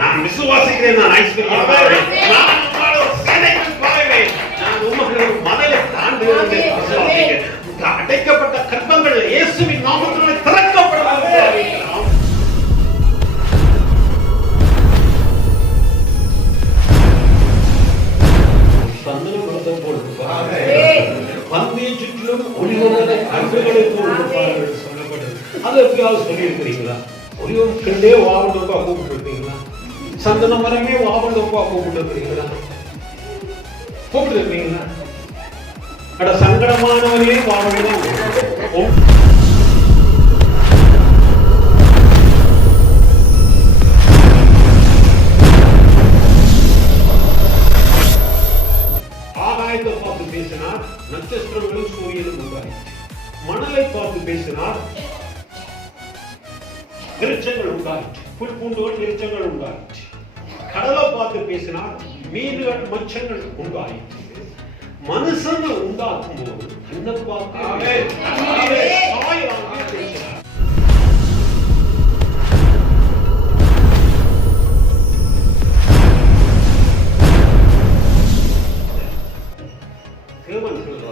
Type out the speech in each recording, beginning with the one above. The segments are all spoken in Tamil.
நான் விசுவாசிக்கிறேன். நான் ஐஸ்வர்யம் பாருவேன். நான் உங்களோட சேனைகள் பாருவேன். நான் உங்களுடைய மதலை தாண்டுவேன். விசுவாசிக்கிறேன். அடைக்கப்பட்ட கர்ப்பங்கள் இயேசுவின் நாமத்தினாலே திறக்கப்படுகிறது. சந்தனம் போட்டு பந்தியை சுற்றிலும் ஒளிவன அன்புகளை போட்டு சொல்லப்பட்டது. அது எப்பயாவது சொல்லி இருக்கிறீங்களா? ஒளிவன் கண்டே வாவண்டோப்பா கூப்பிட்டு இருக்கீங்களா? சந்தன மரமே வாவண்டோப்பா கூப்பிட்டு இருக்கிறீங்களா? கூப்பிட்டு இருக்கீங்களா? அட சங்கடமானவனே வாவண்டோ. ஆகாயத்தை பார்த்து பேசினார், நட்சத்திரங்களும் சூரியனும் உண்டாயிற்று. மணலை பார்த்து பேசினார், விருட்சங்கள் உண்டாயிற்று. புல் பூண்டுகள் விருட்சங்கள் உண்டாயிற்று. கடலை பார்த்து பேசினார், மீன்கள் மச்சங்கள் உண்டாயிற்று. மனுஷனை உண்டாக்கும் போது கண்ணை பார்த்து பேசினார்.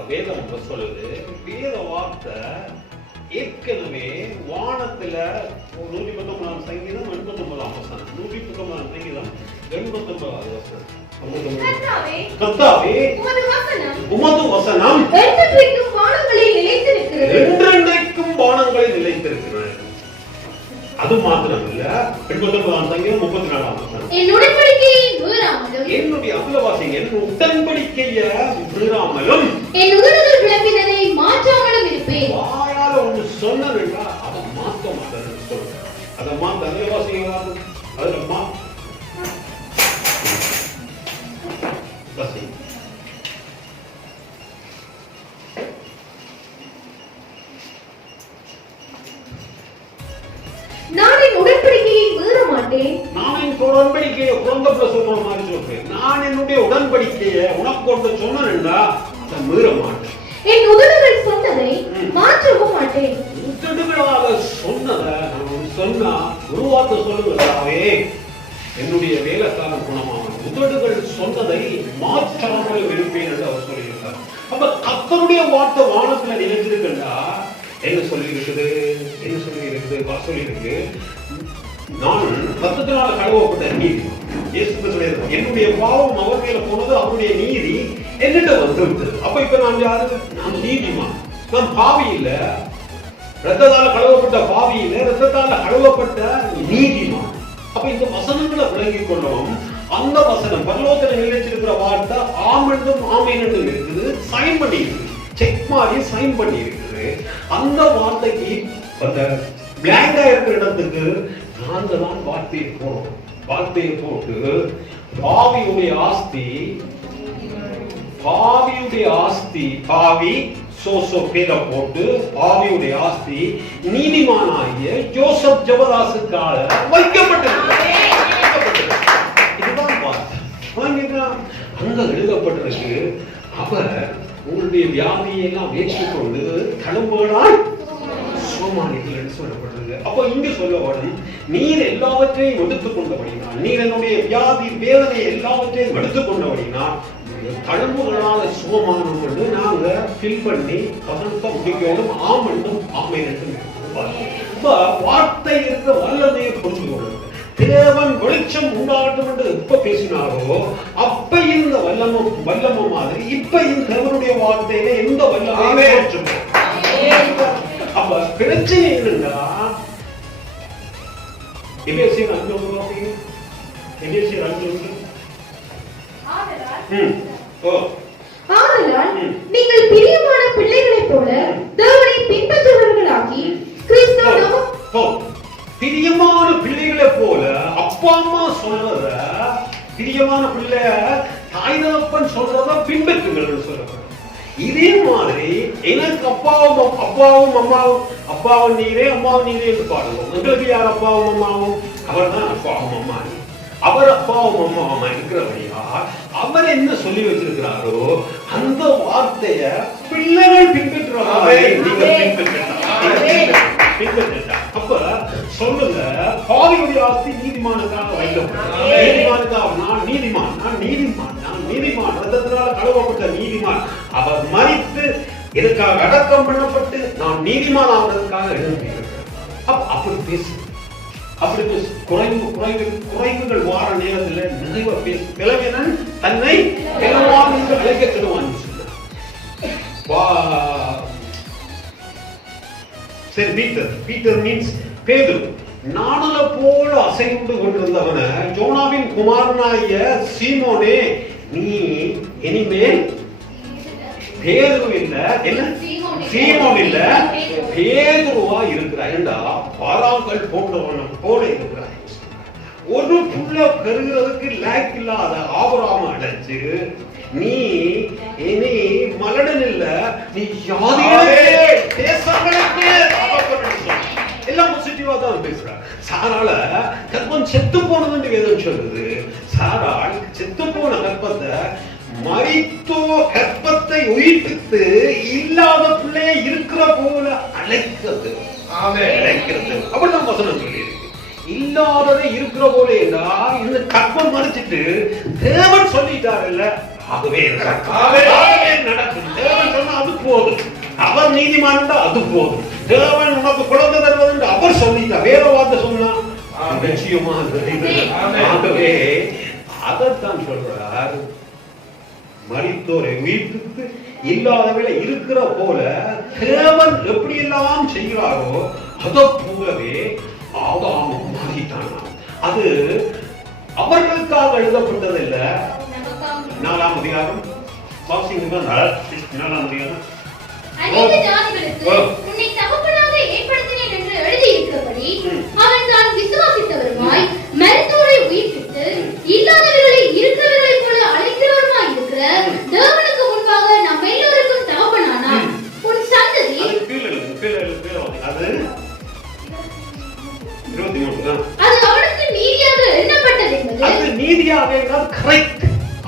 வேதம் சொல்லுது, வேத வார்த்தை ஏற்கனவே வானத்துல 119 சங்கீதம் 89 வசனம், 119 சங்கீதம் 89 வசனம். கர்த்தாவே உமது வசனம் என்றென்றைக்கும் வானங்களில் நிலைத்திருக்கிறது. அது மாத்திரம் இல்ல, 89 சங்கீதம் 34 வசனம். என்னுடைய அபிலவாசிங்க என் உடன்படிக்கையை மீறாமலும் என் உதடுகள் விளம்பினதை மாற்றாமலும் இருப்பேன். வாயால ஒன்று சொன்னதுன்னா அதை மாற்ற மாட்டேன்னு சொல்றேன். அதை மாற்ற அபிலவாசிங்க அதுல நான் என் உடன்படிக்கையை மீற மாட்டேன். நான் என் உடன்படிக்கையை குழந்தை சொல்ற மாதிரி சொல்றேன். நான் என்னுடைய உடன்படிக்கையை உனக்கு கொண்டு சொன்னா அதை மீற மாட்டேன். என் உதடுகள் சொன்னதை மாற்றவும் மாட்டேன். உதடுகளாக சொன்னதை நான் சொன்னா உருவாக்க சொல்லுவதாவே என்னுடைய வேலைக்காரன் குணமாகும். உதடுகள் சொன்னதை மாற்றாமல் இருப்பேன் என்று அவர் சொல்லியிருக்கார். அப்ப கர்த்தருடைய வார்த்தை வானத்துல நினைச்சிருக்கா என்ன சொல்லி இருக்குது? என்ன சொல்லி இருக்குது? சொல்லியிருக்கு, நான் ரத்தத்தினால கழுவப்பட்ட நீதி. என்னுடைய பாவம் அவர் மேல போனது, அவருடைய நீதி என்னிட்ட வந்து விட்டது. அப்ப இப்ப நான் யாரு? நான் நீதிமான். நான் பாவி இல்ல, ரத்தத்தால கழுவப்பட்ட பாவி இல்ல, ரத்தத்தால கழுவப்பட்ட நீதிமான். அப்ப இந்த வசனங்களை விளங்கிக் கொள்ளவும், அந்த வசனம் பரலோகத்துல நிலைச்சிருக்கிற வார்த்தை ஆம் என்றும் ஆமேன் என்றும் இருக்குது. சைன் பண்ணி இருக்குது, செக் மாதிரி சைன் பண்ணி இருக்குது. அந்த வார்த்தைக்கு அந்த பிளாங்கா இருக்கிற இடத்துக்கு நாங்க தான் வார்த்தையை போடுறோம். வார்த்தையை போட்டு பாவியுடைய ஆஸ்தி பாவி சோசோ பேரை போட்டு பாவியுடைய ஆஸ்தி நீதிமானாகிய ஜோசப் ஜெபதாசுக்காக வைக்கப்பட்டிருக்கு. இதுதான் வார்த்தை. அங்க எழுதப்பட்டிருக்கு, அவர் உங்களுடைய வியாதியை எல்லாம் ஏற்றுக்கொண்டு தழும்புகளால் சுகமானீர்கள் என்று சொல்லப்பட்டிருக்கு. அப்போ இங்கு சொல்லப்படும், நீர் எல்லாவற்றையும் எடுத்துக் கொண்டபடினால், நீர் என்னுடைய வியாதி வேதனை எல்லாவற்றையும் எடுத்துக் கொண்டபடினால் தழும்புகளால சுகமானோம் என்று நாங்க ஃபில் பண்ணி வசனத்தை முடிக்க வேண்டும். ஆம் என்றும் ஆமேன் என்றும். வார்த்தை இருக்க வல்லமையை புரிந்து கொள்ளுங்க. தேவன் வெளிச்சம் உண்டாகட்டும் என்று எப்ப பேசினாரோ அப்ப இந்த வல்லம மாதிரி இப்ப இந்த தேவனுடைய வார்த்தையில எந்த வல்லமே. அப்ப பிரச்சனை என்னன்னா, எபேசியர் 5:1 எபேசியர் 5:1 நீங்கள் பிரியமான பிள்ளைகளைப் போல தேவனை பின்பற்றுபவர்களாகி கிறிஸ்துவோடு பிரியமான பிள்ளைகளை போல அப்பா அம்மா சொல்றத, பிரியமான பிள்ளை தாய் தகப்பன் சொல்றத பின்பற்றுங்கள் சொல்லப்படும். இதே மாதிரி எனக்கு அப்பாவும் அப்பாவும் நீரே அம்மாவும் நீரே என்று பாடுவோம். உங்களுக்கு யார் அப்பாவும் அம்மாவும்? அவர் தான் அப்பாவும் அம்மா. அவர் அப்பாவும் அம்மாவும் இருக்கிறபடியா அவர் என்ன சொல்லி வச்சிருக்கிறாரோ அந்த வார்த்தைய பிள்ளைகள் பின்பற்றுவாங்க. அப்ப சொல்லுங்க, பாவியுடைய ஆஸ்தி நீதிமானுக்காக வைக்கப்பட்டது. நீதிமானுக்காக நான் நீதிமான், நான் நீதிமான், நான் நீதிமான், ரத்தத்தினால கழுவப்பட்ட நீதிமான். அவர் மரித்து இதற்காக அடக்கம் பண்ணப்பட்டு நான் நீதிமான் ஆகிறதுக்காக எழுந்திருக்கிறேன். அப்படி பேசு, அப்படி பேசு. குறைவுகள் வார நேரத்தில் நிறைவா பேசு. பிளவினன் தன்னை பிளவான் என்று அழைக்கப்படுவான் சொன்னார். சரி, பீட்டர் மீன்ஸ் பேதுரு. நாணல போல அசைந்து கொண்டிருந்தவன யோனாவின் குமாரனாகிய சீமோனே, நீ இனிமேல் பேதுரு இல்ல, என்ன சீமோன் இல்ல, பேதுருவா இருக்கிறாய் என்றா பாறாங்கல் போன்றவன போல இருக்கிறாய். ஒரு புள்ள பெறுகிறதுக்கு லாய்க்கு இல்லாத ஆபிரகாமை அடைச்சு நீ இனி மலடன் இல்ல, நீ தேசங்களுக்கு எல்லாம் பாசிட்டிவா தான் பேசுறாங்க. சாரால கர்ப்பம் செத்து போனதுன்னு வேதம் சொல்லுது. சாரால் செத்து போன கர்ப்பத்தை மரித்தோ கர்ப்பத்தை உயிர்ப்பித்து இல்லாத பிள்ளைய இருக்கிற போல அழைக்கிறது. அழைக்கிறது அப்படிதான் வசனம் சொல்லி இருக்கு. இல்லாததை இருக்கிற போல இந்த கர்ப்பம் மறைச்சிட்டு தேவன் சொல்லிட்டாருல்ல, ஆகவே நடக்கும். தேவன் சொன்னா அது போதும். அவர் நீதிமான் அது போதும். தேவன் உனக்கு குழந்தை தருவது அவர் சொல்லிட்டார். வேற வார்த்தை சொன்னா நிச்சயமா. ஆகவே அதைத்தான் சொல்றார், மரித்தோரை உயிர்ப்பித்து இல்லாதவரை இருக்கிற போல தேவன் எப்படி எல்லாம் செய்கிறாரோ அதை போலவே ஆதாமும் மாறிட்டானா. அது அவர்களுக்காக எழுதப்பட்டது இல்ல. 4ஆம் அதிகாரம் வாசிங்க. 4ஆம் அதிகாரம். அநேக ஜாதிகளுக்கு உன்னை தகப்பனாக ஏற்படுத்தினேன் என்று எழுதியிருக்கிறபடி அவன் தான் விசுவாசித்தவருமாய் மரித்தோரை உயிர்ப்பித்து இல்லாதவர்களை இருக்கிறவர்களைப் போல அழைக்கிறவருமாய் இருக்கிற தேவனுக்கு முன்பாக நம் எல்லோருக்கும் தகப்பனானான். உன் சந்ததி அது அவனுக்கு நீதியாக எண்ணப்பட்டது என்பது. அது நீதியாக என்றால் கரெக்ட்.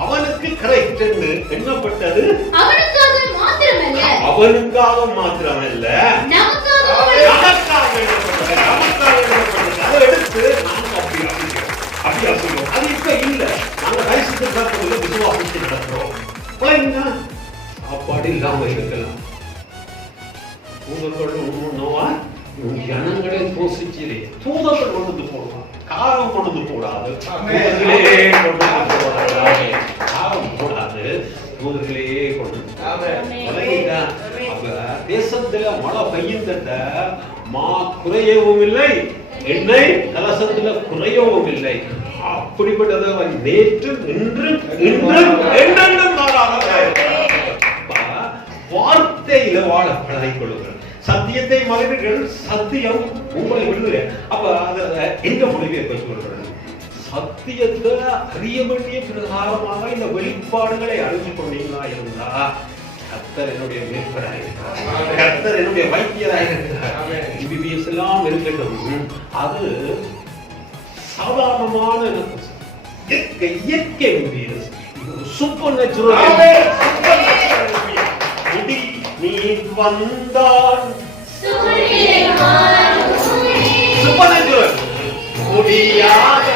அவனுக்கு கரெக்ட் என்று எண்ணப்பட்டது. அவனுக்காக மாத்திரமல்ல, அவனுக்காக மாத்திரமல்ல, நமக்காக எண்ணப்பட்டது. அதை எடுத்து நாம அப்படி அசுகிறோம். அது இப்ப இல்ல. நாங்க ரைசுக்கு சாப்பிடுறதுல விசுவாசிச்சு நடக்கிறோம். சாப்பாடு இல்லாம இருக்கலாம். ஜனங்களை போஷிச்சிலே தூதர்கள் கொண்டு போடுவாங்க. காரம் கொண்டு போடாது, காரம் போடாது, தூதர்களே கொண்டு. அப்ப தேசத்துல மழை பெய்யுந்த மா குறையவும் இல்லை, எண்ணெய் கலசத்துல குறையவும் இல்லை. அப்படிப்பட்டது நேற்று இன்று என்றென்றும் வார்த்தையில வாழ பழகிக் கொள்ளுங்கள். சத்தியத்தை மறைவீர்கள், சத்தியம் உங்களை விடுதலை. அப்ப அத எங்க முடிவை பெற்றுக் கொள்கிறேன். சத்தியத்தை அறிய வேண்டிய பிரகாரமாக இந்த வெளிப்பாடுகளை அறிந்து கொண்டீங்களா இருந்தா கர்த்தர் என்னுடைய மேற்பராக இருக்கிறார், கர்த்தர் என்னுடைய வைத்தியராக இருக்கிறார். MBBS எல்லாம் இருக்கட்டும், அது சாதாரணமான இயற்கை MBBS. Super natural. நீ வந்தால் சூப்பர் நேச்சுரல் முடியாத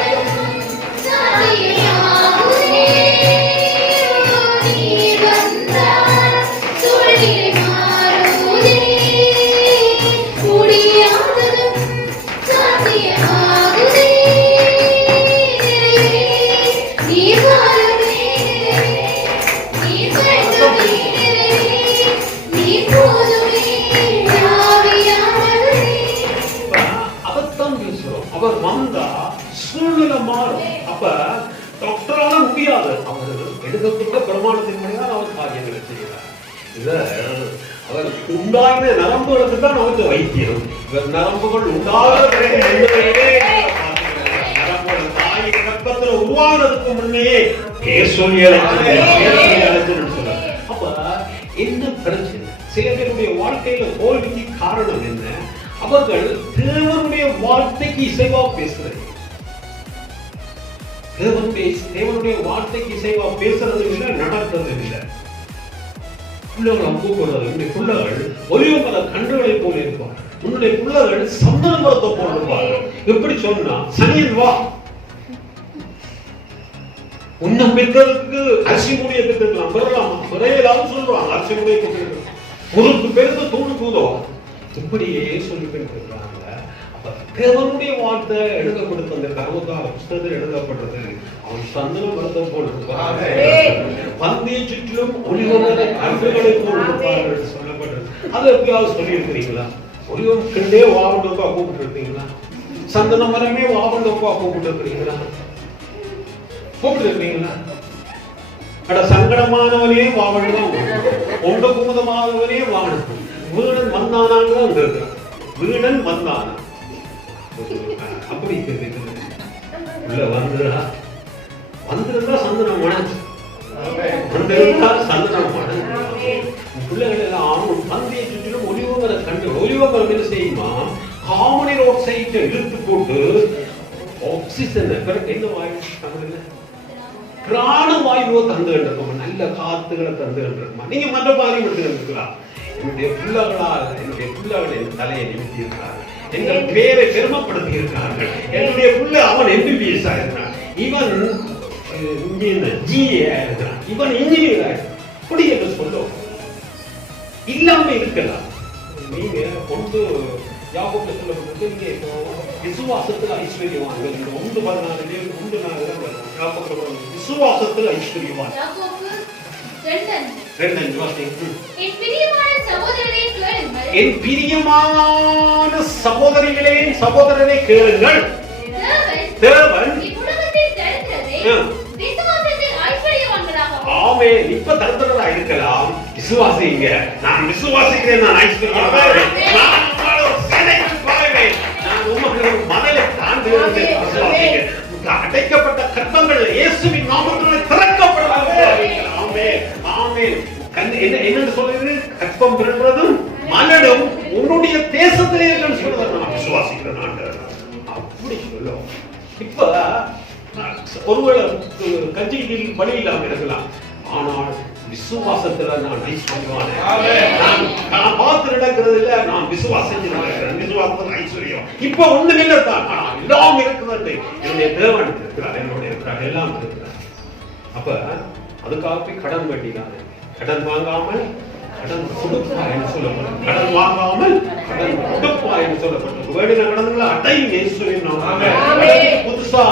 அவர் வந்தா சூழ்நிலை மாறும். அப்ப டாக்டரால முடியாது. அவர் எழுதப்பட்ட பிரமாணத்தின் தான் அவர் காரியங்களை செய்கிறார். அவர் உண்டான நரம்புகளுக்கு தான் அவருக்கு வைத்தியம். இவர் நரம்புகள் உண்டாக தாய் கர்ப்பத்தில் உருவானதுக்கு முன்னே சொல்லி சொல்றார். அப்ப என்ன பிரச்சனை? சில பேருடைய வாழ்க்கையில தோல்விக்கு காரணம் என்ன? அவர்கள் தேவனுடைய வார்த்தைக்கு இசைவா பேசுறது. தேவனுடைய வார்த்தைக்கு இசைவா பேசுறது இல்லை, நடக்கிறது இல்லை. பிள்ளைகள் அம்பு போடுறது. இந்த பிள்ளைகள் ஒலிவமர கன்றுகளை போல இருப்பார்கள். உன்னுடைய பிள்ளைகள் சந்தன மரத்தை போடுவாங்க. எப்படி சொன்னா, சனியன் வா உன்னை பெற்றதுக்கு அரிசி மூடிய பெற்றுக்கலாம், பெறலாமா பெறையலாம் சொல்றாங்க. அரிசி மூடிய பெற்று முறுக்கு பெருத்து தூணுக்கு உதவா இப்படியே சொல்லி பெற்றிருக்கிறாங்க. அப்ப தேவனுடைய வார்த்தை எழுதப்படுத்த அந்த கர்மகால புத்தகத்தில் எழுதப்படுறது. அவன் சந்தன மரத்தை போட்டிருப்பாங்க, பந்திய சுற்றிலும் ஒளிவமர அன்புகளை போட்டிருப்பார்கள் சொல்லப்படுறது. அது எப்பயாவது சொல்லி இருக்கிறீங்களா? ஒளிவம் கண்டே வாவண்டப்பா கூப்பிட்டு இருக்கீங்களா? சந்தன மரமே வாவண்டப்பா கூப்பிட்டு இருக்கிறீங்களா? கூப்பிட்டு இருக்கீங்களா? அட சங்கடமானவனே வாவண்டம், ஒன்று குமுதமானவனே வாவணம், வீணன் வந்தானான்னு தான் இருக்கிறான். வீணன் வந்தானா அப்படி உள்ள வந்திருந்தா சந்தனம் மணச்சு, வந்திருந்தா சந்தனம் மணச்சு. பிள்ளைகள் எல்லாம் பந்தியை சுற்றிலும் ஒளிவமர கண்டு, ஒளிவமரம் என்ன செய்யுமா, காமனில் ஆக்சைடை இழுத்து போட்டு ஆக்சிஜன் என்ன வாயு தமிழ்ல பிராணவாயுவை தந்து கண்டிருக்கோம், நல்ல காத்துகளை தந்து கண்டிருக்குமா. நீங்க மற்ற பாதையும் எடுத்துக்கலாம். என்னுடைய பிள்ளைகளால் என்னுடைய பிள்ளைகள் என் தலையை நிமித்தி இருக்கிறார்கள், எங்கள் பேரை பெருமைப்படுத்தி இருக்கிறார்கள். என்னுடைய பிள்ளை அவன் MBBS ஆயிருக்கிறான், இவன் GA ஆயிருக்கிறான், இவன் இன்ஜினியர் ஆயிருக்கிறான். அப்படி என்று சொல்லும் இல்லாம இருக்கலாம். நீங்க கொண்டு யாக்கோபுல சொல்லப்பட்டிருக்கு, நீங்க இப்போ விசுவாசத்துல ஐஸ்வர்யவான்கள். இந்த 1:14 1:4 யாக்கோபுல விசுவாசத்துல ஐஸ்வர்யவான். என் பிரியமான சகோதரரே கேளுங்கள், என் பிரியமான சகோதரிகளே சகோதரரை கேளுங்கள். தேவன் இவ்வுலகத்தில் தரித்திரரை விசுவாசத்தில் ஐஸ்வர்யவான்களாகவும். ஆமென். இப்ப தரித்திரரா இருக்கலாம், விசுவாசிங்க. நான் விசுவாசிக்கிறேன், நான் ஐஸ்வர்யவான், நான் உங்களோட சேனைக்கு போவேன், நான் உங்களுடைய மதலை தாண்டுவேன். விசுவாசிங்க. அடைக்கப்பட்ட கர்ப்பங்கள் இயேசுவின் நாமத்தினாலே திறக்கப்படுவார்கள். ஆமென் ஆமென். என்ன சொல்றது? கர்ப்பம் பிறக்கிறதும் மலடும் உன்னுடைய தேசத்திலே இருக்குன்னு சொல்றது நான் விசுவாசிக்கிறேன். அப்படி சொல்லும். இப்ப ஒருவேளை கஞ்சிக்கு பலி இல்லாம இருக்கலாம், ஆனால் விசுவாசத்துல நான் ஐஸ்வர்யவான். நான் பார்த்து நடக்கிறது இல்ல, நான் விசுவாசம் நடக்கிறேன். விசுவாசம் ஐஸ்வர்யம். இப்ப ஒண்ணு இல்லத்தான், எல்லாம் இருக்கிறது. என்னுடைய தேவன் இருக்கிறார், என்னுடைய இருக்கிறார், எல்லாம் இருக்கிறார். அப்ப அதுக்காக கடன் கட்டினாரு. கடன் வாங்காமல் கடன் கொடுப்பார் என்று சொல்லப்பட்டது. கடன் வாங்காமல் கடன் கொடுப்பார் என்று சொல்லப்பட்டது. வேண்டிய கடன்களை அடையும் இயேசுவின் நாமத்திலே. புதுசா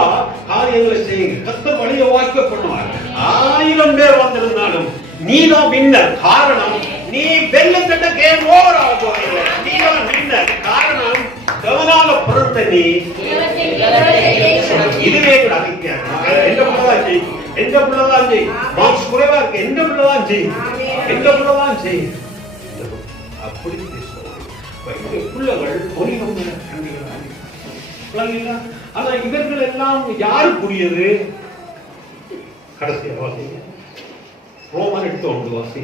காரியங்களை செய்யுங்க. கர்த்தர் வழியை வாய்க்க பண்ணுவார். 1000 பேர் வந்திருந்தாலும் நீதான் வின்னர். காரணம், நீ வெள்ளத்தட்ட கேம் ஓவர் ஆக போறீங்க. நீதான் வின்னர். காரணம், தேவனால பிறந்த நீ. இதுவே அறிக்கையா எந்த பிள்ளைதான் செய், எந்த பிள்ளைதான் செய், மார்க்ஸ் குறைவா இருக்கு, எந்த பிள்ளைதான் செய், எந்த பிள்ளைதான் செய். அப்படி பிள்ளைகள் பொறிவங்க ஆனா இவர்கள் எல்லாம் யாருக்குரியது? கடைசியா வாசிங்க, ரோமன் 8:1 வாசி.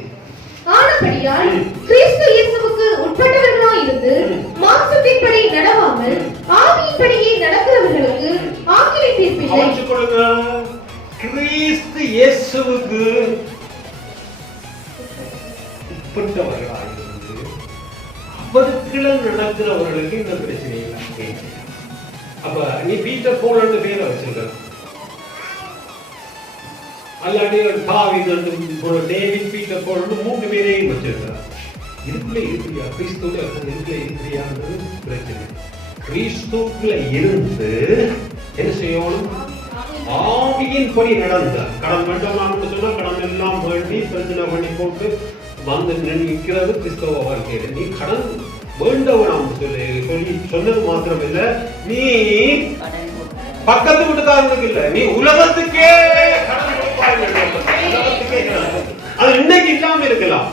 ஆனபடியால் கிறிஸ்து இயேசுவுக்கு உட்பட்டவர்களாய் இருந்து மாம்சத்தின்படி நடவாமல் ஆவியின்படியே நடக்கிறவர்களுக்கு ஆக்கினை தீர்ப்பில்லை. ஆச்சுக்கொள்ளுங்க. கிறிஸ்து இயேசுவுக்கு உட்பட்டவர்களாய் இருந்து அவருக்குள்ள நடக்கிறவர்களுக்கு இந்த பிரச்சனை இல்லை. அப்ப நீ பீட்டர் போலன்னு பேரை வச்சிருக்க, அல்லாட்டி டேவிட் பீட்டர் போலன்னு 3 பேரையும் வச்சிருக்கிறார். இதுக்குள்ள இருக்கிறியா? கிறிஸ்துவுல இதுக்குள்ள இருக்கிறியான்றது பிரச்சனை. கிறிஸ்துவுக்குள்ள இருந்து என்ன செய்யணும்? ஆவியின் படி நடந்த கடன் வேண்டாம்னு சொன்னா கடன் எல்லாம் வேண்டி பிரச்சனை பண்ணி போட்டு வந்து நிற்கிறது கிறிஸ்தவ வாழ்க்கையில. நீ கடன் வேண்டவனாம் சொல்லி சொன்னது மாத்திரம் இல்ல, நீ பக்கத்து வீட்டுக்காரனுக்கு இல்ல, நீ உலகத்துக்கே கடன் உலகத்துக்கே கடன். அது இன்னைக்கு இல்லாம இருக்கலாம்.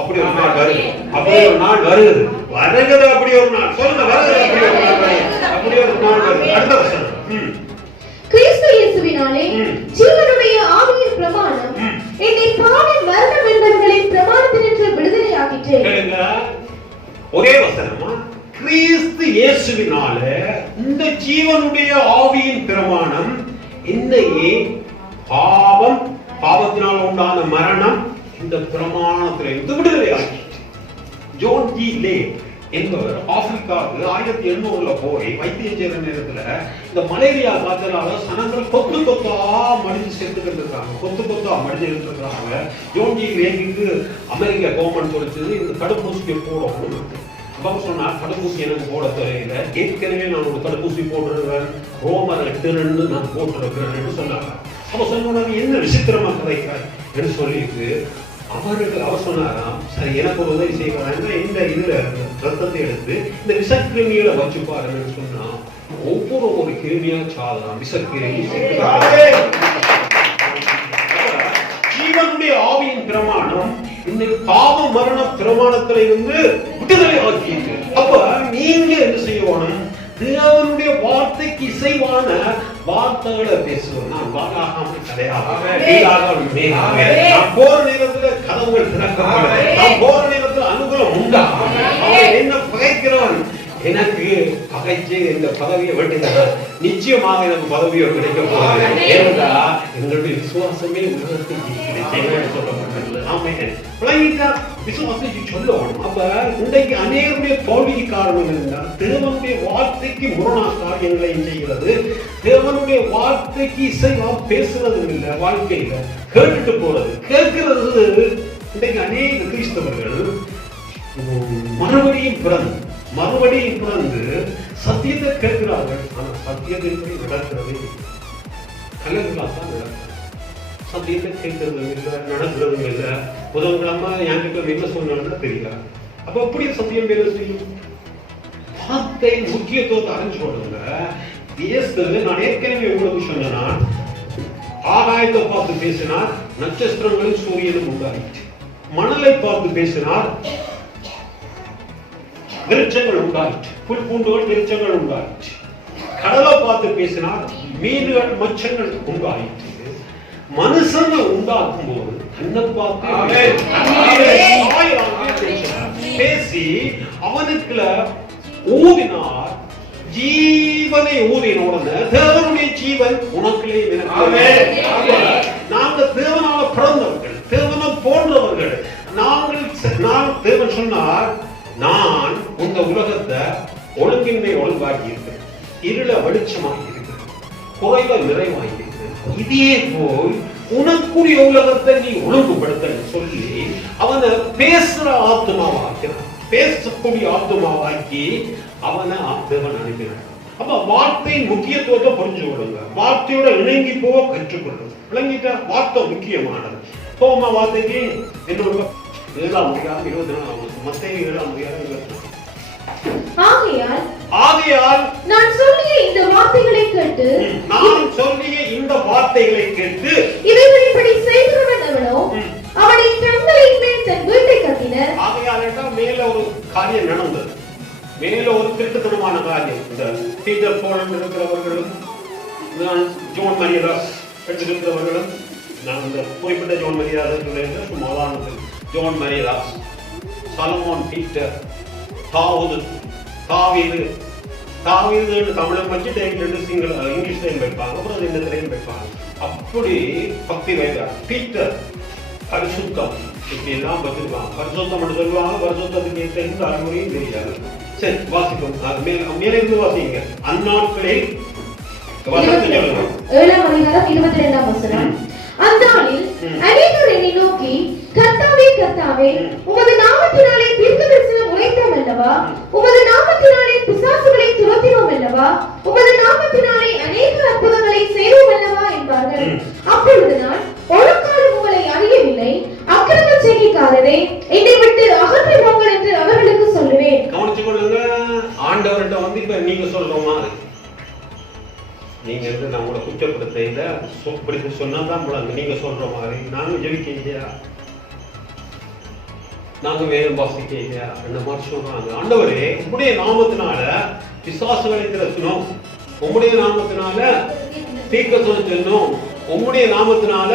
அப்படி ஒரு நாள் வருது, அப்படி ஒரு நாள் வருகிறது, வருகிறது. அப்படி ஒரு நாள் சொல்லுங்க, வருகிறது. அப்படி ஒரு நாள் வருது. அடுத்த வருஷம் கிறிஸ்து இயேசுவினாலே ஜீவனுடைய ஆவியின் பிரமாணம் என்னை பாவம் மரணம் என்பவர்களின் பிரமாணத்தினின்று விடுதலையாக்கிற்று. ஒரே வசனமா, கிறிஸ்து இயேசுவினால இந்த ஜீவனுடைய ஆவியின் பிரமாணம் என்னையே பாவத்தினால் உண்டான மரணம் இந்த பிரமாணத்திலிருந்து விடுதலையாக்கிற்று. ஜோன் ஜி லே என்பவர் ஆப்பிரிக்காவுக்கு 1800 போய் வைத்தியம் செய்யற நேரத்துல இந்த மலேரியா காய்ச்சலால சனங்கள் கொத்து கொத்தா மடிச்சு சேர்த்துக்கிட்டு இருக்காங்க. கொத்து கொத்தா மடிச்சு இருக்காங்க. ஜோன் ஜி ரேகிக்கு அமெரிக்க கவர்மெண்ட் சொல்லிச்சு இந்த தடுப்பூசியை போடணும். அப்ப சொன்னா தடுப்பூசி எனக்கு போட தெரியல, ஏற்கனவே நான் ஒரு தடுப்பூசி போட்டிருக்கிறேன், ரோமர் 8 நான் போட்டிருக்கிறேன் சொன்னாங்க. அப்ப சொன்ன என்ன விசித்திரமா கதைக்கிறார் என்று சொல்லிட்டு அவர் சொன்னாராம், சரி எனக்கு ஒரு உதவி செய்வாங்க, இந்த இதுல ரத்தத்தை எடுத்து இந்த விஷக்கிருமிகளை வச்சு பாருங்கன்னு சொன்னா ஒவ்வொரு கிருமியா சாதம் விஷக்கிருமி ஜீவனுடைய ஆவியின் பிரமாணம் இந்த பாவ மரண பிரமாணத்துல இருந்து விடுதலை ஆக்கிட்டு. அப்ப நீங்க என்ன செய்யணும்? தேவனுடைய வார்த்தைக்கு இசைவான வார்த்தைகளை பேசுவோம். நான் வாழாகாமல் நான் போற நேரத்துல கதவுகள் திறக்கப்படும். நான் போற நேரத்துல அனுகூலம் உண்டா? என்ன பகைக்கிறவன் எனக்கு பகைச்சு இந்த பதவியை வெட்டுகிறார், நிச்சயமாக எனக்கு பதவியோ கிடைக்க போகிறது. ஏனென்றா எங்களுடைய விசுவாசமே உலகத்தை சொல்லப்பட்டது. ஆமே விசுவாசத்தை சொல்லணும். அப்ப இன்றைக்கு அநேகருடைய தோல்விக்கு காரணம் இருந்தால் தேவனுடைய வார்த்தைக்கு முரணான காரியங்களை செய்கிறது. தேவனுடைய வார்த்தைக்கு இசைவா பேசுறதும் இல்லை, வாழ்க்கையில கேட்டுட்டு போறது. கேட்கிறது இன்றைக்கு அநேக கிறிஸ்தவர்கள் மறுபடியும் பிறந்து சத்தியத்தை கேட்கிறார்கள். ஆனா சத்தியத்தின்படி நடக்கிறதே கலங்களாத்தான் நடக்கிறது. சத்தியத்தை கேட்கறதும் இல்லை, நடக்கிறதும் இல்லை. புதன்கிழமை என்கிட்ட என்ன சொன்னான்னு தெரியல. அப்ப எப்படி சத்தியம் வேலை செய்யும்? வார்த்தை முக்கியத்துவத்தை அறிஞ்சு கொள்ளுங்க. நான் ஏற்கனவே உங்களுக்கு சொன்னா ஆகாயத்தை பார்த்து பேசினார், நட்சத்திரங்களும் சூரியனும் உண்டாயிற்று. மணலை பார்த்து பேசினார், விருட்சங்கள் உண்டாயிற்று. புல் பூண்டுகள் விருட்சங்கள் உண்டாயிற்று. கடலை பார்த்து பேசினார், மீன்கள் மச்சங்கள் உண்டாயிற்று. மனுஷனை உண்டாக்கும் போது தன்னை பார்த்து பேசி அவனுக்குள்ள ஊதினார், ஜீவனை ஊதினோட தேவனுடைய ஜீவன் உனக்குள்ளே. நாங்கள் தேவனால பிறந்தவர்கள், தேவனை போன்றவர்கள். தேவன் சொன்னார், நான் இந்த உலகத்தை ஒழுங்கின்மை ஒழுங்காக்கி இருக்கிறேன், இருள வெளிச்சமாகி இருக்கிறேன், குறைவ நிறைவாகி இருக்கிறேன். இதே போல் உனக்குரிய உலகத்தை நீ ஒழுங்குபடுத்த சொல்லி அவனை பேசுற ஆத்மாவாக்கிறான். பேசக்கூடிய ஆத்மாவாக்கி அவனை தேவன் அனுப்பினான். அப்ப வார்த்தையின் முக்கியத்துவத்தை புரிஞ்சு கொள்ளுங்க. வார்த்தையோட இணங்கி போக கற்றுக்கொள்ளுங்க. விளங்கிட்டா வார்த்தை முக்கியமானது. போமா வார்த்தைக்கு என்னோட 7ஆம் அதிகாரம் 24 மத்தேயு 7ஆம் அதிகாரம் 24. ஆகையால் நான் சொல்லிய இந்த வார்த்தைகளை கேட்டு இவைகளின்படி செய்கிறவன் எவனோ அவனை கண்களின் மேல் தன் வீட்டை கட்டினர். ஆகையால் என்றால் மேல ஒரு காரியம் நடந்தது, மேல ஒரு திருட்டுத்தனமான காரியம். இந்த பீட்டர் போலன் இருக்கிறவர்களும் ஜோன் மரியதாஸ் எடுத்திருக்கிறவர்களும், நான் இந்த குறிப்பிட்ட ஜோன் மரியதாஸ் சும்மாதானத்தில் ஜோன் மரியதாஸ், சலமோன் பீட்டர், தாவீது தமிழம் வச்சு இங்கிலீஷ் டைம் வைப்பாங்க, அப்புறம் இந்த திரையும் வைப்பாங்க. அப்படி பக்தி வைத்தார். பீட்டர் பரிசுத்தம் இப்படி எல்லாம் வச்சிருக்காங்க. பரிசுத்தம் சொல்லுவாங்க, பரிசுத்தத்துக்கு எந்த அறிமுறையும் தெரியாது. சரி வாசிக்கும், மேல இருந்து வாசிங்க. அந்நாட்களில் 7ஆம் அதிகாரம் 22ஆம் வசனம். அந்நாளில் அநேகர் என்னை நோக்கி, கர்த்தாவே கர்த்தாவே, உமது நாமத்தினாலே தீர்க்கதரிசனம் உரைத்தோம் அல்லவா, உமது நாமத்தினாலே பிசாசுகளை துரத்தினோம் அல்லவா, உமது நாமத்தினாலே அநேக அற்புதங்களை செய்தோம் அல்லவா என்பார்கள். அப்பொழுது நான், ஒரு காலம் உங்களை அறியவில்லை, அக்கிரம செய்கைக்காரரே, என்னை விட்டு அகன்று போங்கள் என்று அவர்களுக்கு சொல்லுவேன். கவனிச்சு கொள்ளுங்க. ஆண்டவர்கிட்ட வந்து இப்ப நீங்க சொல்ற மாதிரி நீங்க நம்மளோட குற்றப்படுத்த இல்ல, இப்படி சொன்னாதான் போலாங்க. நீங்க சொல்ற மாதிரி நாங்க ஜெபிக்க இல்லையா, நாங்க வேதம் வாசிக்க இல்லையா, அந்த மாதிரி சொல்றாங்க. ஆண்டவரே, உம்முடைய நாமத்தினால பிசாசுகளை திரட்டினோம், உம்முடைய நாமத்தினால தீர்க்கதரிசனம் சொன்னோம், உம்முடைய நாமத்தினால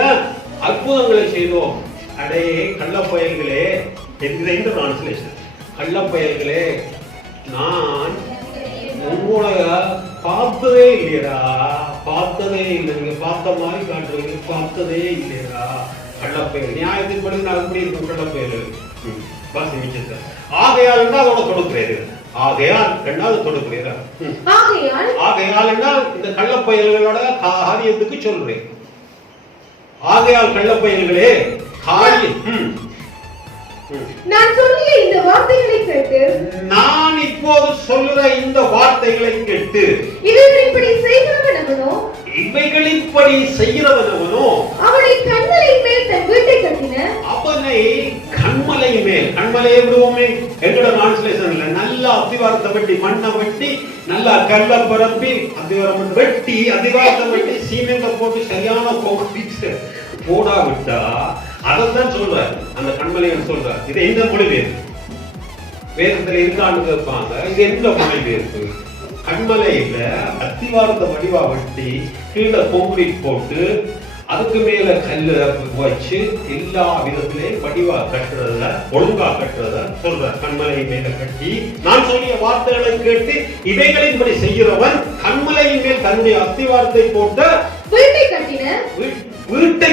அற்புதங்களை செய்தோம். அடே கள்ளப்பயல்களே, இந்த டிரான்ஸ்லேஷன், கள்ளப்பயல்களே, நான் உங்களோட பார்த்ததே இல்லையடா, பார்த்ததே இல்லை. நீங்க பார்த்த மாதிரி காட்டுறீங்க, பார்த்ததே இல்லையடா. கள்ளப்பயல் நியாயத்தின்படி நான் எப்படி இருக்கும்? கள்ளப்பயல் வாசி மிச்சத்தை. ஆகையால் அதோட தொடுக்கிறேன். ஆகையால் ரெண்டாவது தொடுக்கிறீரா? ஆகையால் இந்த கள்ளப்பயல்களோட காரியத்துக்கு சொல்றேன். ஆகையால் கள்ளப்பயல்களே காரியம். நான் சொல்லிய இந்த வார்த்தைகளை கேட்டு, நான் இப்போது சொல்லுற இந்த வார்த்தைகளை கேட்டு இவைகளின்படி செய்கிறவனவனோ அவனை கண்மலையின் மேல் தன் வீட்டை கட்டின, அவனை கண்மலையின் மேல், கண்மலையை விடுவோமே எங்களோட டிரான்ஸ்லேஷன்ல நல்லா அத்திவாரத்தை வெட்டி மண்ணை வெட்டி நல்லா கல்ல பரப்பி அத்திவாரம் வெட்டி அத்திவாரத்தை வெட்டி சீமெண்ட போட்டு சரியான போடா விட்டா அதான் சொல்றாரு. அந்த கண்மலைன்னு சொல்றாரு. இது எந்த மொழி வேதத்துல இருக்கான்னு கேட்பாங்க. இது எந்த மொழி வேறு? கண்மலையில அத்திவாரத்தை வடிவா வெட்டி கீழே கான்கிரீட் போட்டு அதுக்கு மேல கல்லு வச்சு எல்லா விதத்திலேயும் வடிவா கட்டுறத ஒழுங்கா கட்டுறத சொல்ற. கண்மலையின் மேல கட்டி நான் சொல்லிய வார்த்தைகளை கேட்டு இவைகளின்படி செய்கிறவன் கண்மலையின் மேல் தன்னுடைய அத்திவாரத்தை போட்ட வீட்டை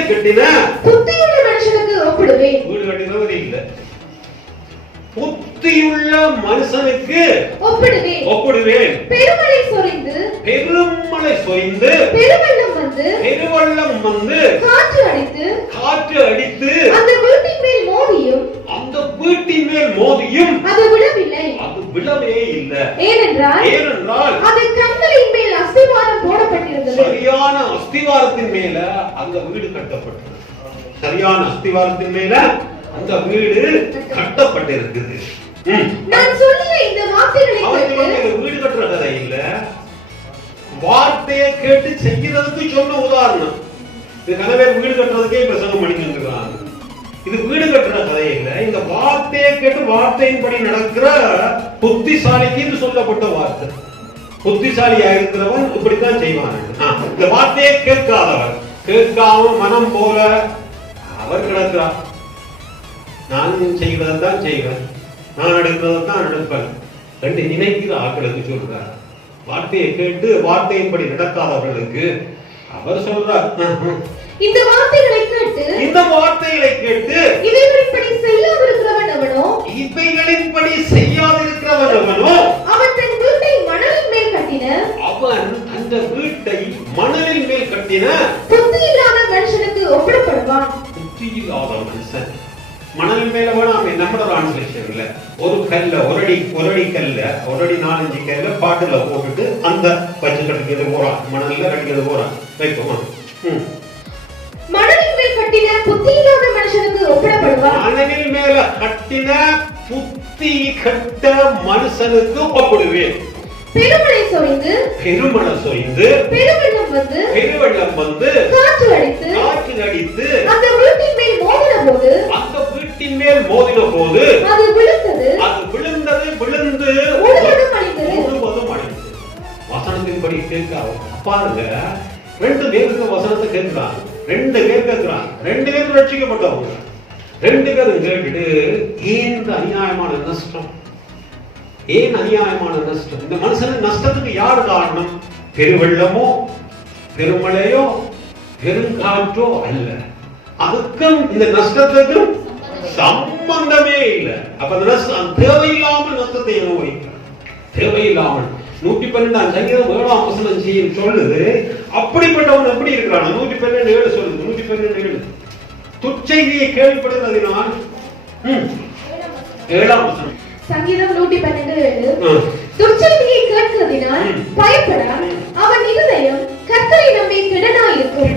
கட்டின புத்தியுள்ள மனுஷனுக்கு ஒப்பிடுவேன். வீடு கட்டினவர் இல்ல, புத்தியுள்ள மனுஷனுக்கு ஒப்பிடுவேன். பெருமழை சொரிந்து பெருவெள்ளம் வந்து காற்று அடித்து அந்த வீட்டின் மேல் மோதியும் அது விழவே இல்லை. ஏனென்றால் அது கண்மலையின் மேல் அஸ்திவாரம் போடப்பட்டிருந்தது. சரியான அஸ்திவாரத்தின் மேல அந்த வீடு கட்டப்பட்டது. சரியான அஸ்திவாரத்தின் மேல அந்த வீடு கட்டப்பட்டிருக்குது. நான் சொல்லிய இந்த வார்த்தைகளை கேட்டு வீடு கட்டுற கதை இல்ல, வார்த்தையை கேட்டு செய்யறதுக்கு சொன்ன உதாரணம். இது கனவே வீடு கட்டுறதுக்கே பிரசங்கம் பண்ணிக்கிறாங்க. இது வீடு கட்டுற கதை இல்ல, இந்த வார்த்தையை கேட்டு வார்த்தையின்படி நடக்கிற புத்திசாலிக்கு சொல்லப்பட்ட வார்த்தை. புத்திசாலியா இருக்கிறவன் இப்படித்தான் செய்வான். இந்த வார்த்தையை கேட்காதவன், கேட்காம மனம் போல அவர் கிடக்கிறார். நான் செய்வதான் செய்வேன், நான் எடுக்கிறதான் எடுப்பேன் ரெண்டு நினைக்கிற ஆட்களுக்கு சொல்றார். வார்த்தையை கேட்டு வார்த்தையின்படி நடக்காதவர்களுக்கு அவர் சொல்றார், இந்த வார்த்தைகளை கேட்டு இவைகளின்படி செய்யாதிருக்கிறவனோ அவன் தன் வீட்டை மணலின் மேல் கட்டின புத்தியில்லாத மனுஷனுக்கு ஒப்பிடப்படுவான். புத்தியில்லாத மனுஷன் மணல் மேல வேணாமே. நம்ம டிரான்ஸ்லேஷன்ல ஒரு கல்ல ஒரு அடி கல்ல 4-5 கல்ல பாட்டுல போட்டுட்டு அந்த பச்சை கட்டிக்கிறது போறான், மணல்ல கட்டிக்கிறது போறான் வைப்போமா. மணலின் மேல் கட்டின புத்தியில்லாத மனுஷனுக்கு ஒப்பிடப்படுவான். மணலின் மேல கட்டின புத்தி கட்ட மனுஷனுக்கு ஒப்பிடுவேன். பெருமழை சொரிந்து பெருவெள்ளம் வந்து காற்று அடித்து அந்த வீட்டின் மேல் மோதின போது அது விழுந்து முழுவதும் அழிந்தது. வசனத்தின்படி கேட்காது பாருங்க. 2 பேருக்கு வசனத்தை கேட்கிறாங்க. 2 பேர் கேட்கிறாங்க. 2 பேரும் ரட்சிக்கப்பட்டவங்க. 2 பேரும் கேட்டுட்டு ஏன் அநியாயமான நஷ்டம், ஏன் அநியாயமான நஷ்டம்? இந்த மனுஷனுக்கு நஷ்டத்துக்கு யார் காரணம்? பெருவெள்ளமோ பெருமழையோ பெருங்காற்றோ அல்ல. அதுக்கும் இந்த நஷ்டத்துக்கும் சம்பந்தமே இல்லை. அப்ப நஷ்டம் தேவையில்லாமல் நஷ்டத்தை அனுபவிக்கிறார். தேவையில்லாமல் 112 சங்கீதம் 7ஆம் வசனம் சொல்லுது. அப்படிப்பட்டவன் எப்படி இருக்கிறான்? 112:7 சொல்லுது. 112:7 துச்செய்தியை கேள்விப்படுகிறதினால் 7ஆம் வசனம் சங்கீதம் 112:7 துச்செய்தியை கேட்கிறதினால் பயப்படா, அவன் இருதயம் கர்த்தரை நம்பி திடனாயிருக்கும்.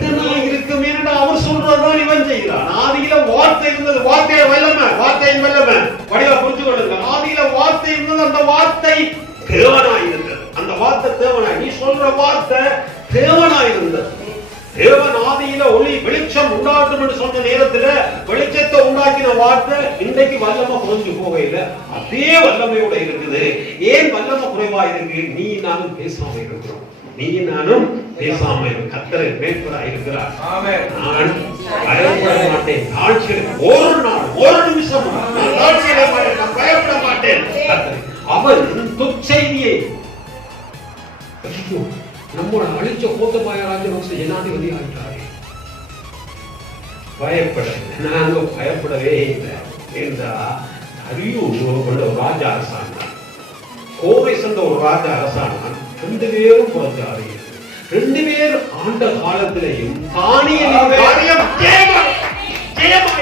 என்று அவர் சொல்றதுதான் இவன் செய்கிறான். ஆதியில வார்த்தை இருந்தது, வார்த்தையை வல்லமை, வார்த்தையின் வல்லமை வடிவா புரிஞ்சு கொள்ளுங்க. ஆதியில வார்த்தை இருந்தது, அந்த வார்த்தை தேவனாயிருந்தது. அந்த வார்த்தை தேவனாய், நீ சொல்ற வார்த்தை தேவனாயிருந்தது. தேவன் ஆதியில ஒளி வெளிச்சம் உண்டாட்டும் என்று சொன்ன நேரத்துல வெளிச்சத்தை உண்டாக்கின வார்த்தை இன்றைக்கு வல்லமை குறைஞ்சு போகையில அதே வல்லமையோட இருக்குது. ஏன் வல்லமை குறைவா இருக்கு? நீ நானும் பேசாம இருக்கிறோம். நீ நானும் பேசாம கர்த்தரை மேற்பராய் இருக்கிறார். நான் பயப்பட மாட்டேன். ஒரு நாள் ஒரு நிமிஷம் நான் பயப்பட மாட்டேன். அவன் துச்செய்தியை நம்மோட அழிச்ச கோத்தபாய ராஜபக்ச ஜனாதிபதி ஆகிட்டாரே, பயப்பட நாங்க பயப்படவே இல்லை என்றா ஒரு ராஜா அரசாண்டான். கோரேஸ் என்ற ஒரு ராஜா அரசாண்டான். 2 பேரும் பிறந்தாரு. 2 பேர் ஆண்ட காலத்திலேயும் தானியேலின் காரியம் ஜெயம்